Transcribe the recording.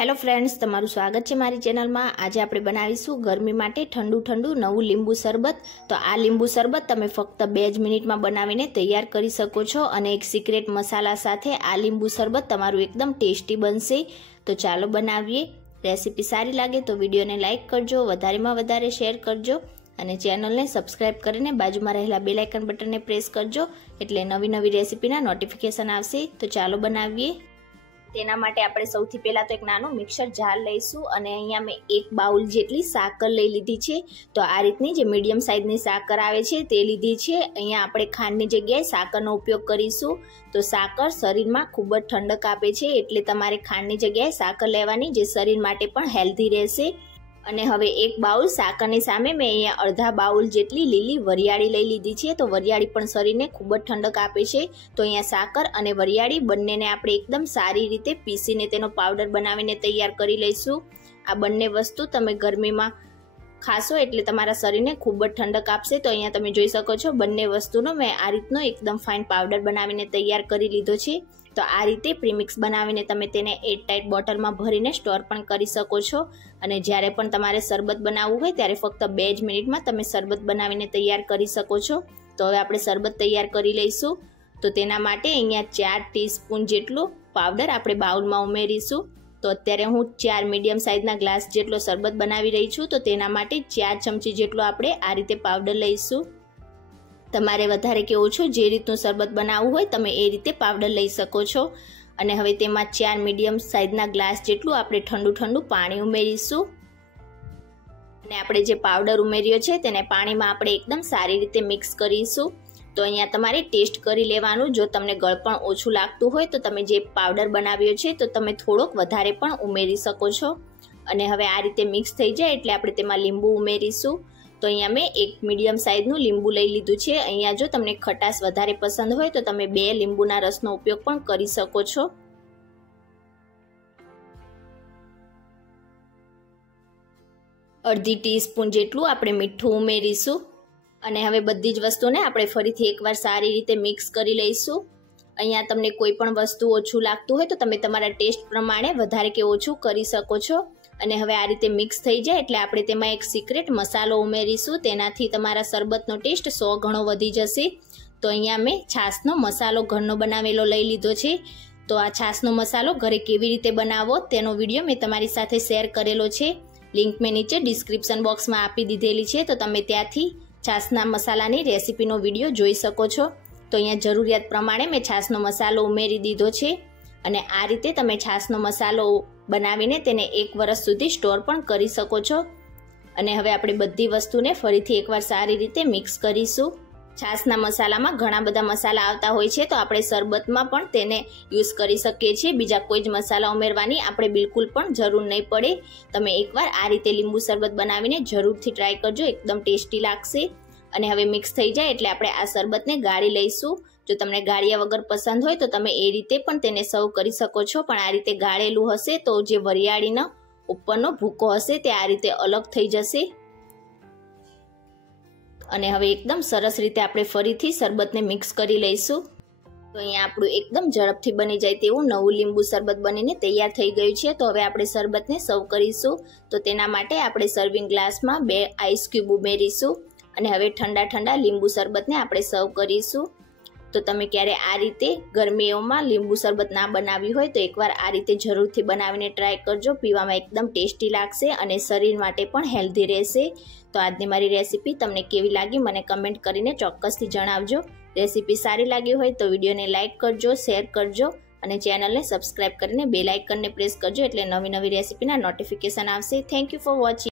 Hello friends, तमारू स्वागत है मारी चेनल में। आज आप बनावीशू गरमी माटे ठंडू ठंडू नवुं લીંબુ शरबत। तो आ લીંબુ शरबत तमे फक्त 2 જ मिनिट में बनावीने तैयार करी सको छो अने एक सीक्रेट मसाला साथे आ લીંબુ शरबत तमारू एकदम टेस्टी बनशे। तो चालो बनावीए। रेसिपी सारी लागे तो विडियो ने लाइक करजो, वधारे में वधारे शेर करजो અને ચેનલને સબસ્ક્રાઇબ કરીને બાજુમાં રહેલા બેલ આઇકન બટનને પ્રેસ કરજો એટલે નવી નવી રેસિપીના નોટિફિકેશન આવશે। તો ચાલો બનાવીએ। તેના માટે આપણે સૌથી પહેલા તો એક નાનો મિક્સર જાર લઈશું અને અહીંયા મેં 1 બાઉલ જેટલી સાકર લઈ લીધી છે। તો આ રીતની જે મીડિયમ સાઇઝની સાકર આવે છે તે લીધી છે। અહીંયા આપણે ખાંડની જગ્યાએ સાકરનો ઉપયોગ કરીશું। તો સાકર શરીરમાં ખૂબ જ ઠંડક આપે છે એટલે તમારે ખાંડની જગ્યાએ સાકર લેવાની, જે શરીર માટે પણ હેલ્ધી રહેશે। અને હવે 1 બાઉલ સાકરની સામે મેં અહીંયા અડધા બાઉલ જેટલી લીલી વરિયાળી લઈ લીધી છે। તો વરિયાળી પણ શરીરને ખૂબ જ ઠંડક આપે છે। તો અહીંયા સાકર અને વરિયાળી બંનેને આપણે એકદમ સારી રીતે પીસીને તેનો પાવડર બનાવીને તૈયાર કરી લઈશું। આ બંને વસ્તુ તમે ગરમીમાં ખાશો એટલે તમારા શરીરને ખૂબ જ ઠંડક આપશે। તો અહીંયા તમે જોઈ શકો છો બંને વસ્તુનો મેં આ રીતનો એકદમ ફાઇન પાવડર બનાવીને તૈયાર કરી લીધો છે। તો આ રીતે પ્રીમિક્સ બનાવીને તમે તેને એરટાઇટ બોટલમાં ભરીને સ્ટોર પણ કરી શકો છો। અને જ્યારે પણ તમારે શરબત બનાવવું હોય ત્યારે ફક્ત 2 જ મિનિટમાં તમે શરબત બનાવીને તૈયાર કરી શકો છો। તો હવે આપણે શરબત તૈયાર કરી લઈશું। તો તેના માટે અહીંયા 4 ટીસ્પૂન જેટલો પાવડર આપણે બાઉલમાં ઉમેરીશું। તો અત્યારે હું 4 મીડિયમ સાઇઝના ગ્લાસ જેટલો શરબત બનાવી રહી છું। તો તેના માટે 4 ચમચી જેટલો આપણે આ રીતે પાવડર લઈશું। તમારે વધારે કે ઓછું જે રીતનું શરબત બનાવવું હોય તમે એ રીતે પાવડર લઈ શકો છો। અને હવે તેમાં 4 મીડિયમ સાઇઝના ગ્લાસ જેટલું આપણે ઠંડુ પાણી ઉમેરીશું। અને આપણે જે પાવડર ઉમેર્યો છે તેને પાણીમાં આપણે એકદમ સારી રીતે મિક્સ કરીશું। તો અહીંયા તમારે ટેસ્ટ કરી લેવાનું, જો તમને ગળપણ ઓછું લાગતું હોય તો તમે જે પાવડર બનાવ્યો છે તો તમે થોડોક વધારે પણ ઉમેરી શકો છો। અને હવે આ રીતે મિક્સ થઈ જાય એટલે આપણે તેમાં લીંબુ ઉમેરીશું। તો અહીંયા મેં 1 મીડિયમ સાઇઝનું લીંબુ લઈ લીધું છે। અહીંયા જો તમને ખટાશ વધારે પસંદ હોય તો તમે 2 લીંબુના રસનો ઉપયોગ પણ કરી શકો છો। અડધી ટીસ્પૂન જેટલું આપણે મીઠું ઉમેરીશું। અને હવે બધી જ વસ્તુને આપણે ફરીથી એકવાર સારી રીતે મિક્સ કરી લઈશું। અહીંયા તમને કોઈ પણ વસ્તુ ઓછું લાગતું હોય તો તમે તમારા ટેસ્ટ પ્રમાણે વધારે કે ઓછું કરી શકો છો। અને હવે આ રીતે મિક્સ થઈ જાય એટલે આપણે તેમાં એક સિક્રેટ મસાલો ઉમેરીશું, તેનાથી તમારા શરબતનો ટેસ્ટ 100 ગણો વધી જશે। તો અહીંયા મેં છાશનો મસાલો ઘરનો બનાવેલો લઈ લીધો છે। તો આ છાશનો મસાલો ઘરે કેવી રીતે બનાવવો તેનો વિડીયો મેં તમારી સાથે શેર કરેલો છે। લિંક મેં નીચે ડિસ્ક્રિપ્શન બોક્સમાં આપી દીધેલી છે, તો તમે ત્યાંથી છાશના મસાલાની રેસીપીનો વિડીયો જોઈ શકો છો। તો અહીંયા જરૂરિયાત પ્રમાણે મેં છાશનો મસાલો ઉમેરી દીધો છે। અને આ રીતે તમે છાશનો મસાલો બનાવીને તેને 1 વર્ષ સુધી સ્ટોર પણ કરી શકો છો। અને હવે આપણે બધી વસ્તુને ફરીથી એકવાર સારી રીતે મિક્સ કરીશું। છાશના મસાલામાં ઘણા બધા મસાલા આવતા હોય છે, તો આપણે શરબતમાં પણ તેને યુઝ કરી શકીએ છીએ। બીજા કોઈ જ મસાલા ઉમેરવાની આપણે બિલકુલ પણ જરૂર નહીં પડે। તમે એકવાર આ રીતે લીંબુ શરબત બનાવીને જરૂરથી ટ્રાય કરજો, એકદમ ટેસ્ટી લાગશે। અને હવે મિક્સ થઈ જાય એટલે આપણે આ શરબતને ગાળી લઈશું। જો તમને ગાળ્યા વગર પસંદ હોય તો તમે એ રીતે પણ તેને સર્વ કરી શકો છો, પણ આ રીતે ગાળેલું હશે તો જે વરિયાળીનો ઉપરનો ભૂકો હશે તે આ રીતે અલગ થઈ જશે। અને હવે એકદમ સરસ રીતે આપણે ફરીથી શરબતને મિક્સ કરી લઈશું। તો અહીંયા આપણું એકદમ ઝડપથી બની જાય તેવું નવું લીંબુ શરબત બનીને તૈયાર થઈ ગયું છે। તો હવે આપણે શરબતને સર્વ કરીશું। તો તેના માટે આપણે સર્વિંગ ગ્લાસમાં 2 આઈસ ક્યુબ ઉમેરીશું। અને હવે ઠંડા લીંબુ શરબતને આપણે સર્વ કરીશું। તો તમે ક્યારે આ રીતે ગરમીઓમાં લીંબુ શરબત ના બનાવ્યું હોય તો એકવાર આ રીતે જરૂરથી બનાવીને ટ્રાય કરજો, પીવામાં એકદમ ટેસ્ટી લાગશે અને શરીર માટે પણ હેલ્ધી રહેશે। તો આજની મારી રેસીપી તમને કેવી લાગી મને કમેન્ટ કરીને ચોક્કસથી જણાવજો। રેસીપી સારી લાગી હોય તો વિડીયોને લાઇક કરજો, શેર કરજો અને ચેનલને સબસ્ક્રાઇબ કરીને બેલ આઇકનને પ્રેસ કરજો એટલે નવી રેસીપીના નોટિફિકેશન આવશે। Thank you for watching.